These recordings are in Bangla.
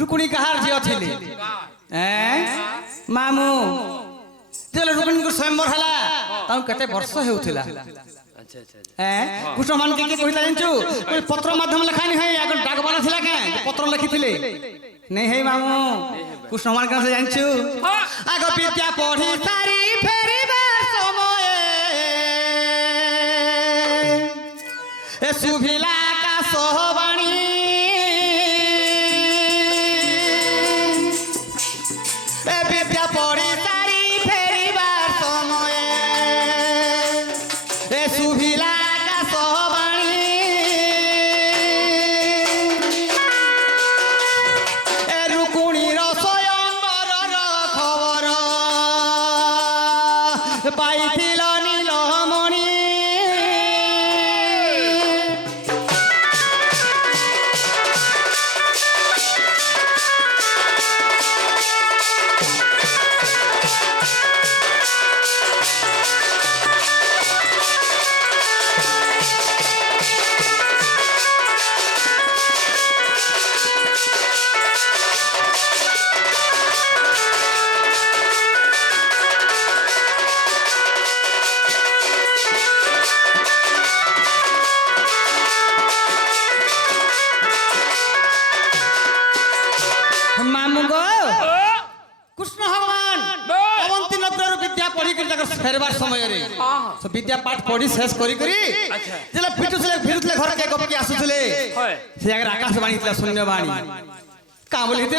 रुकुणी कहार झियो थिले मामू जेले रुकुणी को स्वयंवर हला ताऊ कते वर्ष हेउथिला अच्छा अच्छा कृष्ण मान के कहिला जानछु कोई पत्र माध्यम लिखानी है आगर डाकबाला थिला के पत्र लिखिथिले नहीं है मामू कृष्ण मान के जानछु आगो विद्या पढ़ी सारी फेरिबा समय ए सुभिला का सोहबाणी ए विद्या पढ़ी सारी फेरिबा समय ए सुभिला का सोहबाणी ए रुकुणी स्वयंवर खबर पाइथिल नीलमणि मामू गो कृष्ण भगवान अवंती नगर विद्या पढ़ी कर फेरबार समय रे तो विद्या पाठ पढ़ी शेष करी करी जेला फिरुतले घर के गप के आसुतले से अगर आकाशवाणी इतला शून्यवाणी का बोलितले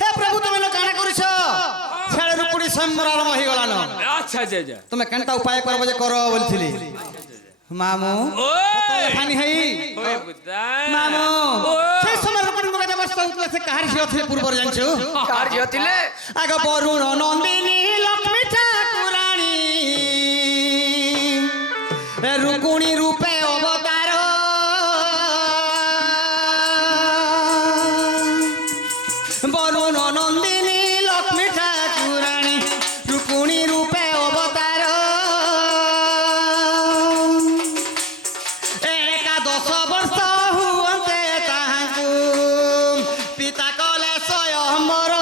हे प्रभु तुम लोग काना करिसो छेड़ रुकुड़ी स्वयंवर आरंभ हो गलानो अच्छा अच्छा तुम केनता उपाय करबो जे करो बोलथिली मामू खानी है मामू से समय रुकुड़ी मगा वर्ष उतले से कहार झियो थे पूर्व जानछु कार जोतिले आग वरुण नंदिनी लक्ष्मी ठाकुरानी रुकुणी रूपे अवतार वरुण नंदिनी लक्ष्मी ठाकुरानी रुकुणी रूपे अवतार एकादश वर्ष हुअन्ते ताहाकु पिता कले स्वयंवर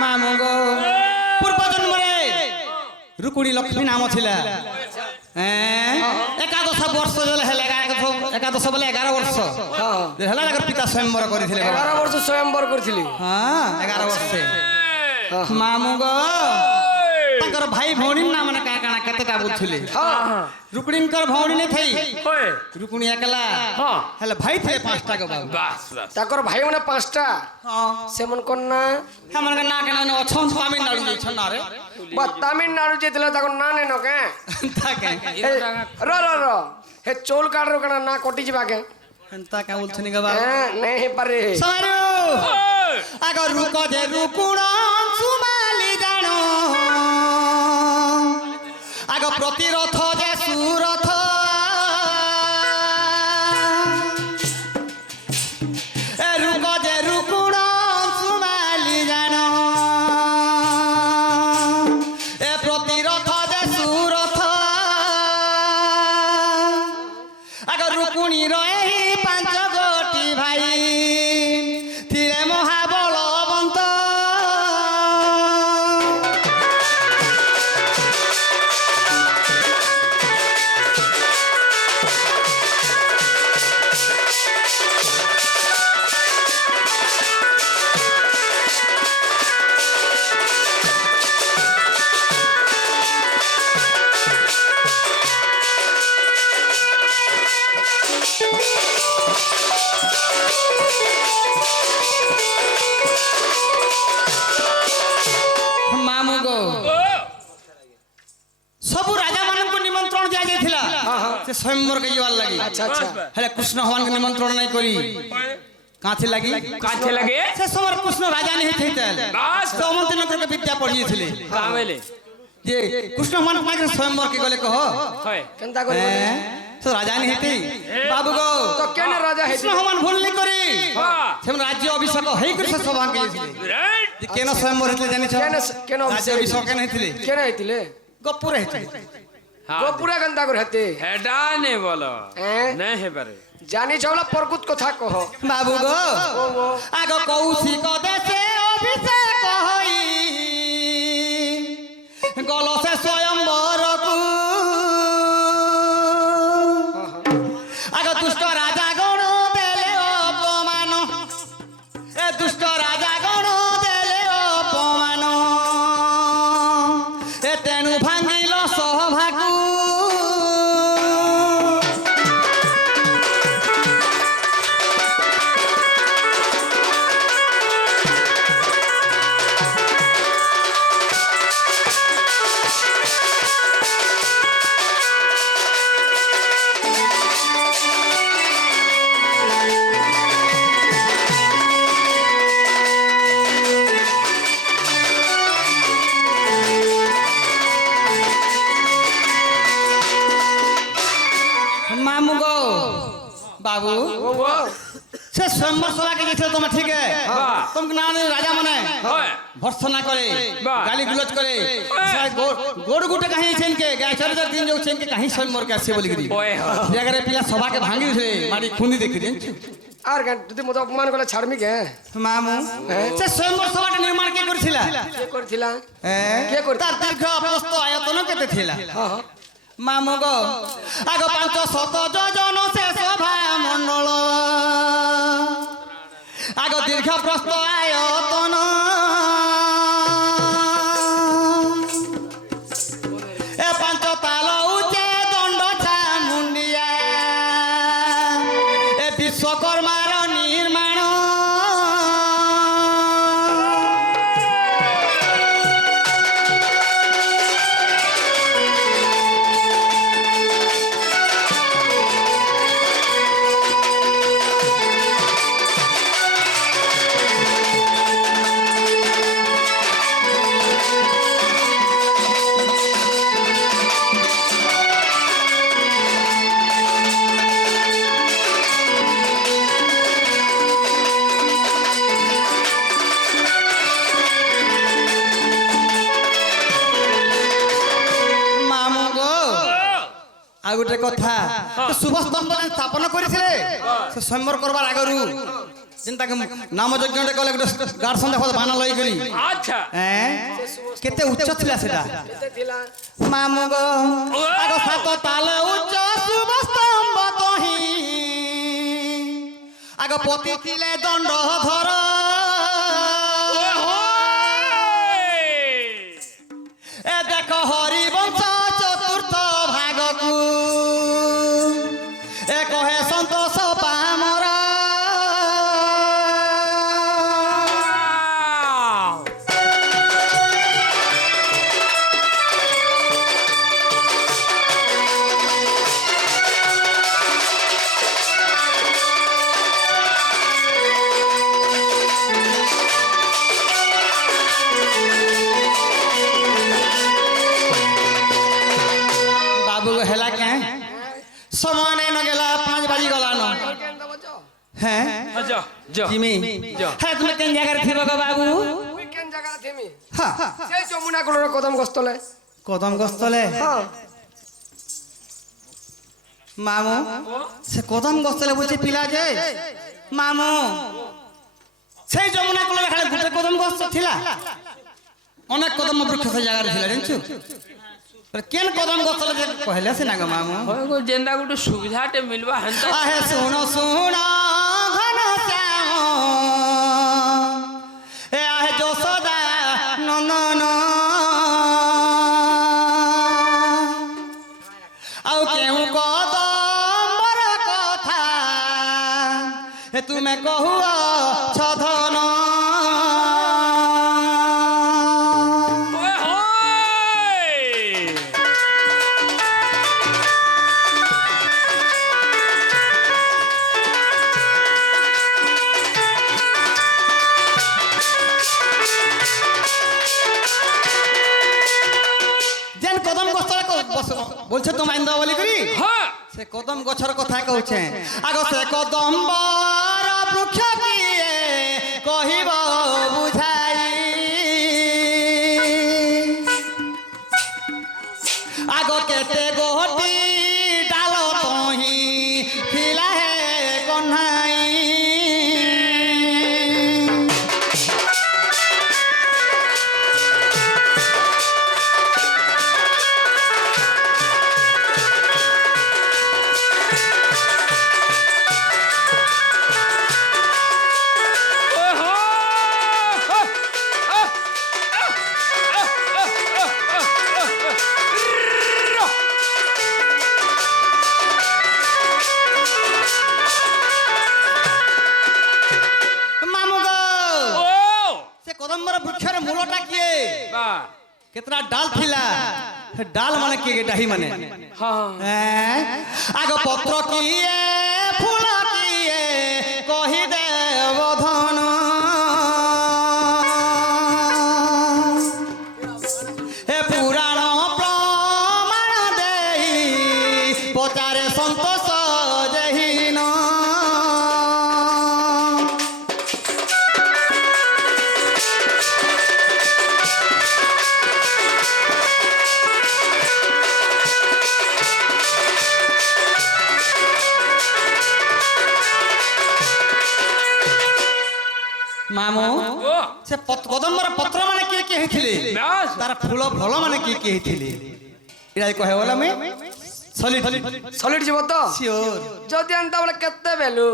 मामू गो पूर्व जन्म रे रुकुणी लक्ष्मी नाम थिला एकादश वर्ष जले हेले एकादश बोले 11 वर्ष हेला लगर पिता स्वयंवर करिथिले 11 वर्ष स्वयंवर करथिली हां 11 वर्ष मामू गो ताकर भाई भौणी नाम ना का काना केतेटा बोलथिले हां रुकुणीकर भौणी ने थई होए रुकुणी एकला हां हेले भाई थे 5टा गो बाबू बस बस ताकर भाई माने 5टा हां सेमन कोन्ना हमन का ना केना अछन तमिलनाडु जे छन रे बा तमिलनाडु जेतला ताकर ना ने न के ताके रो हे चोल काट रो कना ना कोटी जिबा के हंता का बोलछनी ग बाबू नहीं पारे सारू अगर रुको जे रुकुण सुमाली जानो आग प्रतिरथ जे सुरथ ए रुको जे रुकुण सुमाली जानो ए प्रतिरथ जे सुरथ अगर रुकुणी रहे 5 गोटी भाई थिले महाबलवंत मामू गो सब राजा मान को निमंत्रण दिया जायथिला से स्वयंवर के जीवाल लगी अच्छा अच्छा हेले कृष्ण भगवान के निमंत्रण नहीं करी কাছে লাগি কাছে লাগে সে সময় কৃষ্ণ রাজা নেই থাইতেল বাস অবন্তী নগরকে বিদ্যা পড়িয়েছিলে কামেলে যে কৃষ্ণ মান মাকে স্বয়ম্বর কি গলে কহ হয় কেনতা করে তো রাজা নেই হেতি বাবু গো তো কেন রাজা হেতি কৃষ্ণ সমান ভুল নি করি হ্যাঁ সেমন রাজ্য অভিষেক হেই করে সে সভা গিয়েছিলে রাইট যে কেন স্বয়ম্বর হেতলে জানিছ কেন রাজ্য অভিষেক কেন হেতলে কেন হেতিলে গপুর হেতলে গোপুরা কেনতা করে হেতে হেডা নে বলো হ্যাঁ নাই হে পারে জানি চাওলা পরকুত কথা কহ বাবু গো ও আগ কৌশিক দেশে অভিষেক হই গল সে স্বয়ম্বরকু আগ দুষ্ট রাজা গণ দেলে অপমান এ দুষ্ট রাজা গণ দেলে অপমান এ তেণু ভাঙিল সভাকু মামু গো বাবু ও সে স্বয়ম্বর সভাকে গেছিল তোমার ঠিক বাহ। তোমাকে না জানি রাজা মনে হয় ভর্সনা করে বাহ। গালি গুলজ করে গোড় গুটে কাহি ছেনকে গায়ে চলে দিন যাও ছেনকে কাহি স্বয়ম্বর কে আসছে বলি ওয়ে হয় জায়গায় পিলা সভাকে ভাঙি উঠে মারি খুন্দি দেখি জানছো আর কেন যদি মতো অপমান করলে ছাড়মি কে মামু সে স্বয়ম্বর সভাটা নির্মাণ কে করেছিল কে করছিলা কে করে তার দীর্ঘ প্রস্ত আয়তন কেতে ছিল মামু গো আগ 500 যোজন সে সভা মণ্ডল আগ দীর্ঘ প্রস্ত আয়তন এ 5 তাল উচে দণ্ড চামুন্ডিয়া এ বিশ্বকর্মার নির্মাণ মামু গো আর গোটে কথা শুভ স্তম্ভ যেন স্থাপন করেছিলে সে স্বয়ম্বর করবার আগরু যেনটাকে নাম যজ্ঞটা কলে গোটে গাঢ় সন্ধ্যা ফল বানা লই করি আচ্ছা হ্যাঁ কেতে উচ্চ ছিল সেটা কেতে থিলা মামু গো আগ 7 তালে উচ্চ শুভ স্তম্ভ তহি আগ পতি ছিলে দণ্ড ধর এ দেখো হরিবংশ চতুর্থ ভাগকু এ কহে সন্তোষ পামর বাবু হেলা কে সময় নেই ন গেলা 5 বাজি গলা ন কেন দবছো হ্যাঁ যা যা জিমি যা। হ্যাঁ তুমি কেন জায়গায় থিব গো বাবু তুই কেন জায়গা থেমি হ্যাঁ সেই যমুনা কুলর কদম গস্তলে কদম গস্তলে হ্যাঁ মামু সে কদম গস্তলে বলছে পিলা যে মামু সেই যমুনা কুলে খালি গুটে কদম গস্ত ছিলা অনেক কদম বৃক্ষ সে জায়গায় ছিল জানছো কেন কদম গস্তলে যে কহিলে সে না গো মামু হয় গো যেনটা গোটে সুবিধাটে মিলবা হেনতা আহে শুন শুন ঘন শ্যাম এ আহে যশোদা নন্দন ଆଉ କେଉଁ କଦମର କଥା ଏ ତୁମେ କହୁଅ ଛଧନ ওয়ে হয় ବୁଝେ ତ ମାଇନ୍ଦ ବୋଲି କରି ହଁ ସେ କଦମ ଗଛର କଥା କହୁଛେ ଆଗ ସେ କଦମ୍ବର ବୃକ୍ଷ କିଏ କହିବ ବୁଝାଇ ଆଗ କେତେ ଗୋଟି ଡାଲ ତହିଁ ଥିଲା ହେ କହ୍ନାଇ केतना डाल थिला डाल माने के डाही माने आग पत्र किए फूल किए कहि देव धन हे पुराण प्रमाण देई पचारे संतोष जहीन मामू से कदम्बर पत्र माने के हेथिले तार फूल फल माने के हेथिले इरा कहे वाला में सॉलिड सॉलिड जीव तो सियोर जदी अंता बले केते बेलु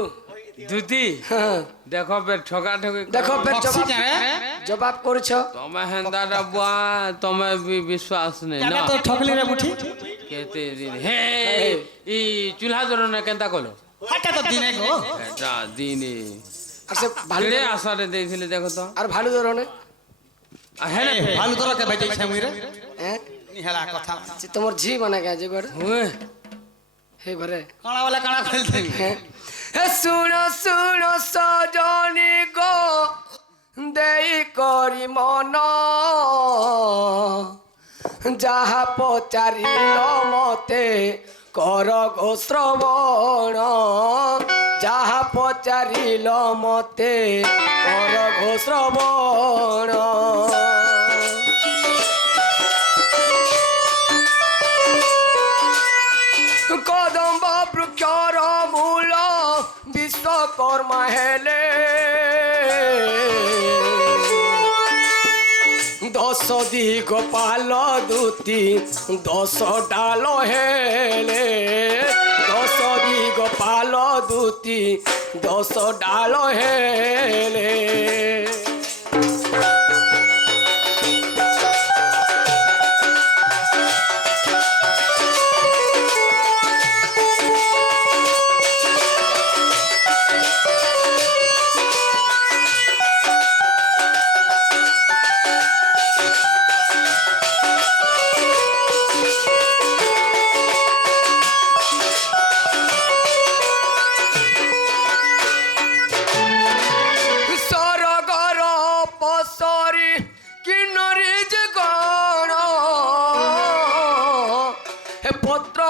दुती देखो पे ठगा ठगी देखो पे जवाब करछ तमे हेंदा बुआ तमे भी विश्वास नै ना तो ठगली रे मुठी केते दिन हे ई चूल्हा जरो न केंता कोलो हटा तो दिने गो एटा दिने से भालू रे आशा रे देखिले देखो तो और भालू दरने है ना भालू दर के बेटे छै मुरे हैं निहला कथा से तमर झी बना के जे घर हुए हे घरे काणा वाला काणा खेलते हे सुनो सुनो सजनी गो देई करी मन जहा पचारिल मते कर गो श्रवण जहा पचारिल मते कर गो श्रवण कदम्ब वृक्षर मूल विश्वकर्मा हेले दश दिग पाल दूती 10 डाल हेले 10 दिग पाल दूती 10 डाल हेले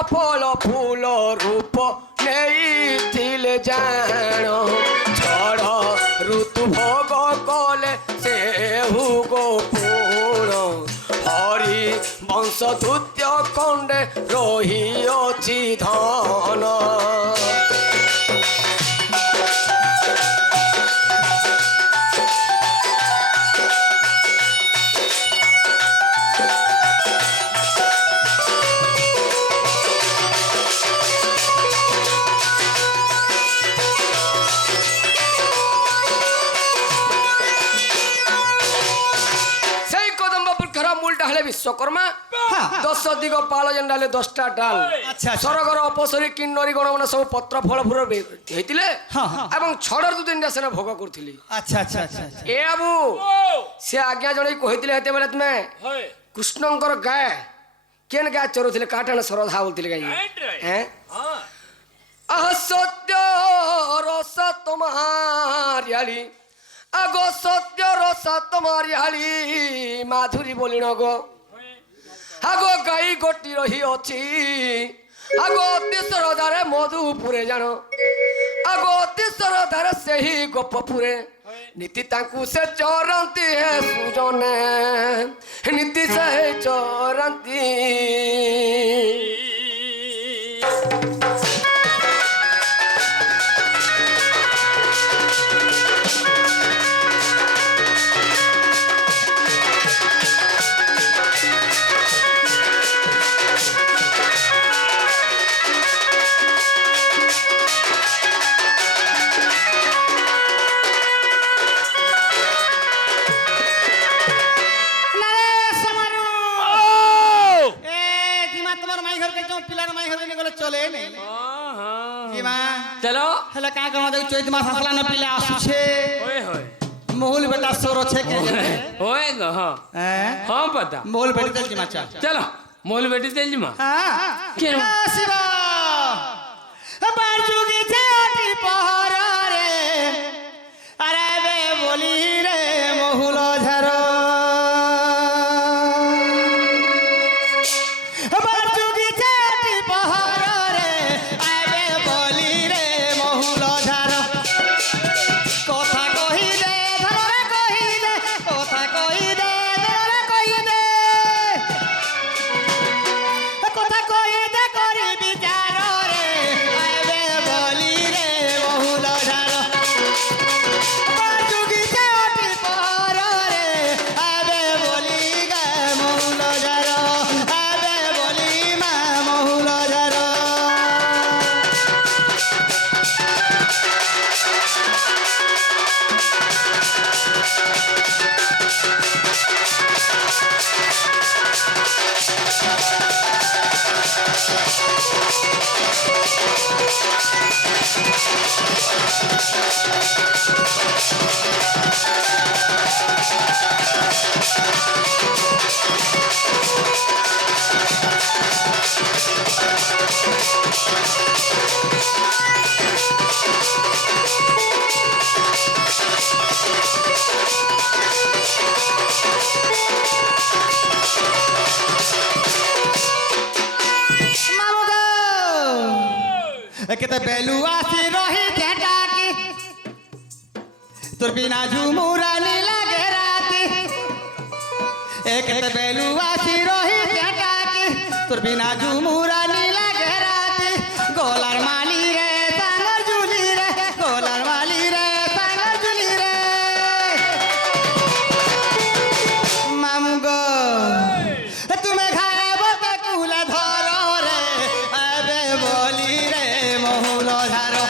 फल फूल रूप नहीं जान झड़ ऋतु भोग कले से गो पूर्ण हरि वंश द्वितीय खंडे रही अछि धन विश्वकर्मा 10 दिग पाल जेंडाले 10टा डाल अच्छा सरगर अपसरी किन्नरी गणमन सब पत्र फल फूल हेतिले एवं छड़र दु दिन सेना भोग करथिली अच्छा अच्छा अच्छा ए बाबू से आज्ञा जणै कहितिले हेते बेले तुमे कृष्णंकर गाय केन गाय चरुथिले काटन सरधा बोलथिले गाय हैं आह सत्य रस तुम्हारी आगो सत्य रस तुम्हारी माधुरी बोलिन गो আগ গাই ଗୋଟି ରହିଅଛି ଆଗ ଅତି ଶ୍ରଦ୍ଧାରେ ମଧୁପୁରେ ଜାଣ ଆଗ ଅତି ଶ୍ରଦ୍ଧାରେ ସେହି ଗୋପପୁରେ ନୀତି ତାଙ୍କୁ ସେ ଚରନ୍ତି ହେ ସୁଜନେ ନୀତି ସେ ଚରନ୍ତି चलो हेला का कहना देख चैत मास हसला न पिला आसुछे होए होए मोहुल बेटा सोर छे के होए ग हां हैं हां पता मोहुल बेटी चल जी माचा चलो मोल बेटी तेल जी मां हां केन शिवा बाजुगी छाटी पहर रे अरे बे बोली रे मोहुल झरो बाजुगी छाटी पहर रे आबे बोली रे मोहुल झरो কথা কহি দে ধরে কহি দে কথা কহি দে ধরে কহি দে কথা কহি দে করি বিচার রে আইবে বলি রে বহুল ধার বাজুগি চেটি পর রে আইবে বলি গে বহুল ধার আইবে বলি মা বহুল ধার केते बेलू आसी रही झेटा की तोर बिना झुमुरा नी लागे राती केते बेलू आसी रही झेटा की तोर बिना झुमुरा नी लागे राती गोलार माली रे सांगर झुली रे गोलार माली रे सांगर झुली रे मामू गो तुम्हें घरे बके कुला धरो रे आबे बोली रे मोहुल झारो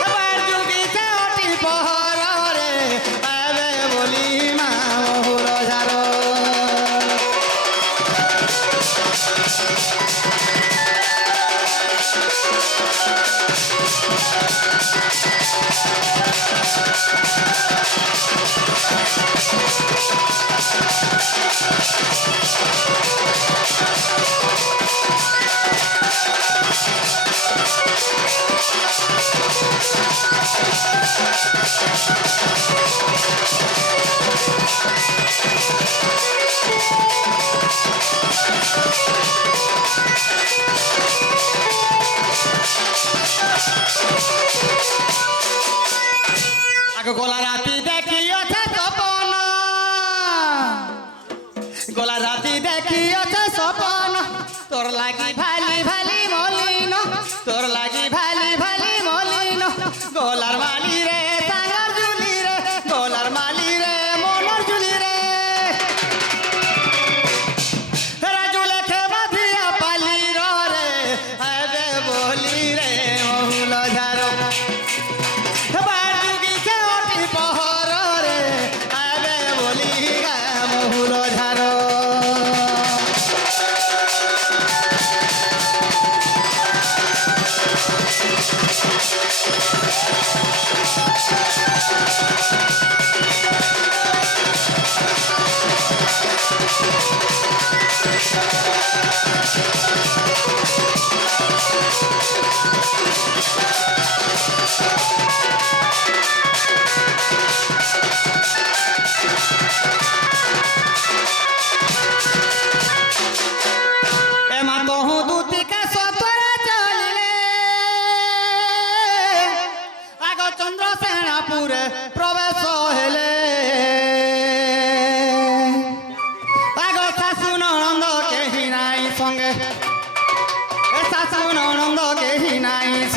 बाजुगी चटी पहर रे आबे बोली मा मोहुल झारो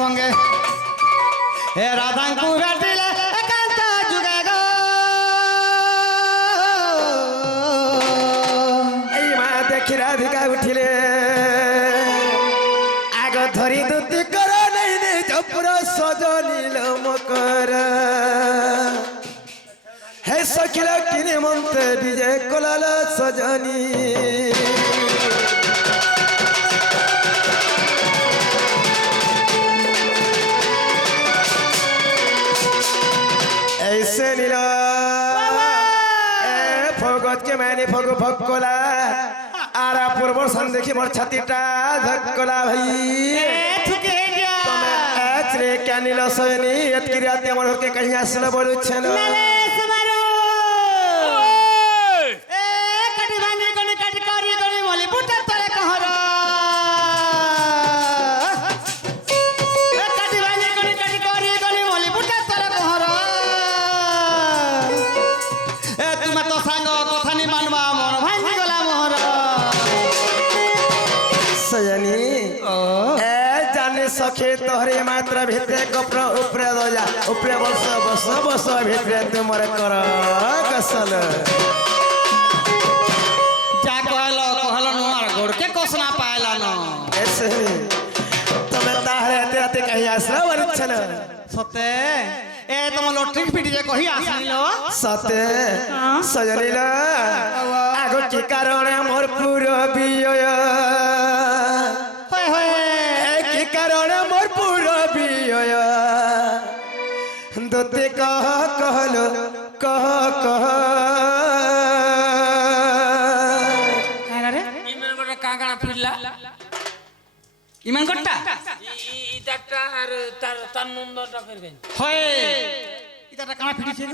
সঙ্গে হে রাধাঙ্কু ভেটিলে একান্ত যুগে গো এই মা দেখি রাধিকা উঠিলে আগ ধরি দুতি কর নেই নেই জপুর সজনীল মকর হে সখিল কিনে মন্ত্রে বিজয় কলাল সজনী ऐसे नीला फगत के मैंने फग फगला आरा पूर्व सन देखी मोर छातीटा धक्कला भाई तमे आचरे क्या नीला सनी एतकी राती हमर होके कहीं आसला बोलु छलो सजनी ए जाने सखे तोहरे मात्र भितरे कप्र उपरे दजा उपरे बस बस बस भितरे तुमर कर कसल যা কহলো কহলো নোয়ার গোড়কে কসনা পায়লা ন ऐसे तमे ताहरे राते कहीं आसला बोलु छलो সতে এ তোমার লট্রিক পিটি যে কহি আসিল सते सजनी ना आगो की कारण मोर पूरो बियो হয় হয় কি কারণে মোর পুরো বিয় দুতে কহ কহলো কহ কহ কারে ইমেন করে কাঁকড়া ফিরলা ইমান করটা ইটাটা আর তার নন্দটা ফিরবেন হয় এটা কানা পিটিছে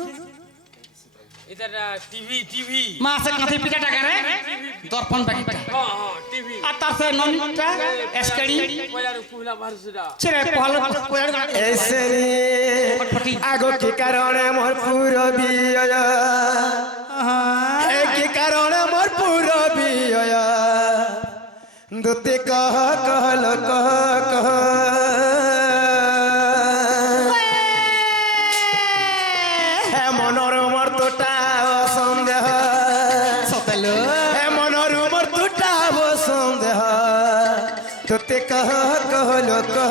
এটা টিভি মাসে কাঁথি পিটাটা কারে দর্পণ প্যাকেটটা হ্যাঁ টিভি আর তার সে ননটা এসকেডি পয়লার কুহলা ভারসুরা ছেড়ে পহল পয়ল এসে আগো কি কারণে মোর পুরো বিয় কি কারণে মোর পুরো বিয় দুতে কহ কহলো কহ কহ হে মনর মোর তোটা সন্দেহ সতেলো হে মনর মোর তোটা সন্দেহ তুতে কহ কহলো কহ